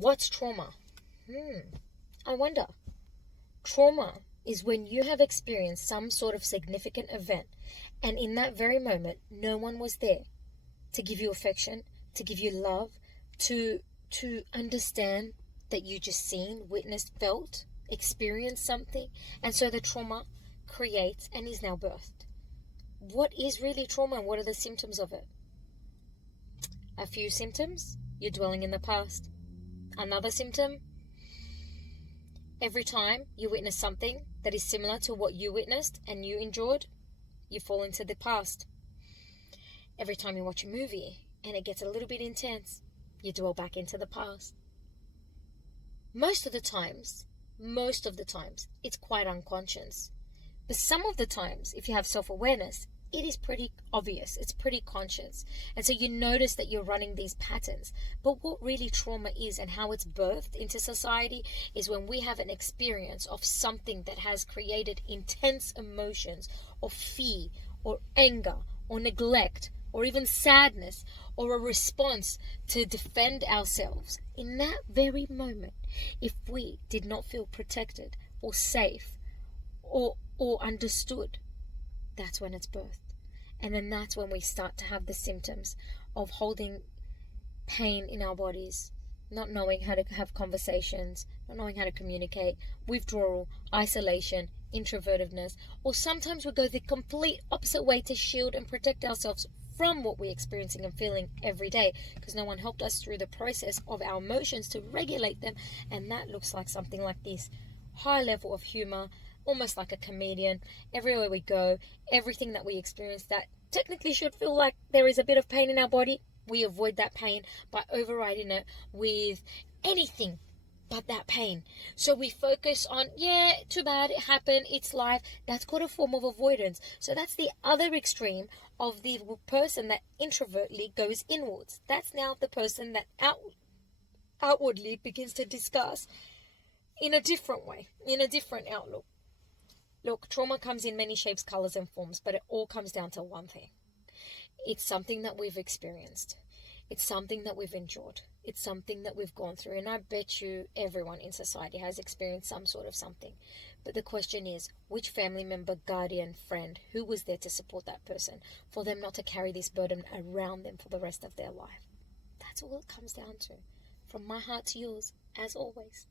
What's trauma? I wonder. Trauma is when you have experienced some sort of significant event, and in that very moment, no one was there to give you affection, to give you love, to understand that you just seen, witnessed, felt, experienced something, and so the trauma creates and is now birthed. What is really trauma and what are the symptoms of it? A few symptoms, you're dwelling in the past. Another symptom, every time you witness something that is similar to what you witnessed and you endured, you fall into the past. Every time you watch a movie and it gets a little bit intense, you dwell back into the past. Most of the times, it's quite unconscious. But some of the times, if you have self-awareness, it is pretty obvious. It's pretty conscious. And so you notice that you're running these patterns. But what really trauma is and how it's birthed into society is when we have an experience of something that has created intense emotions of fear or anger or neglect or even sadness or a response to defend ourselves. In that very moment, if we did not feel protected or safe or understood, that's when it's birthed. And then that's when we start to have the symptoms of holding pain in our bodies, not knowing how to have conversations, not knowing how to communicate, withdrawal, isolation, introvertedness, or sometimes we go the complete opposite way to shield and protect ourselves from what we're experiencing and feeling every day because no one helped us through the process of our emotions to regulate them. And that looks like something like this: high level of humor, almost like a comedian. Everywhere we go, everything that we experience that technically should feel like there is a bit of pain in our body, we avoid that pain by overriding it with anything but that pain. So we focus on, yeah, too bad, it happened, it's life. That's called a form of avoidance. So that's the other extreme of the person that introvertly goes inwards. That's now the person that outwardly begins to discuss in a different way, in a different outlook. Look, trauma comes in many shapes, colors, and forms, but it all comes down to one thing. It's something that we've experienced. It's something that we've endured. It's something that we've gone through. And I bet you everyone in society has experienced some sort of something. But the question is, which family member, guardian, friend, who was there to support that person for them not to carry this burden around them for the rest of their life? That's all it comes down to. From my heart to yours, as always.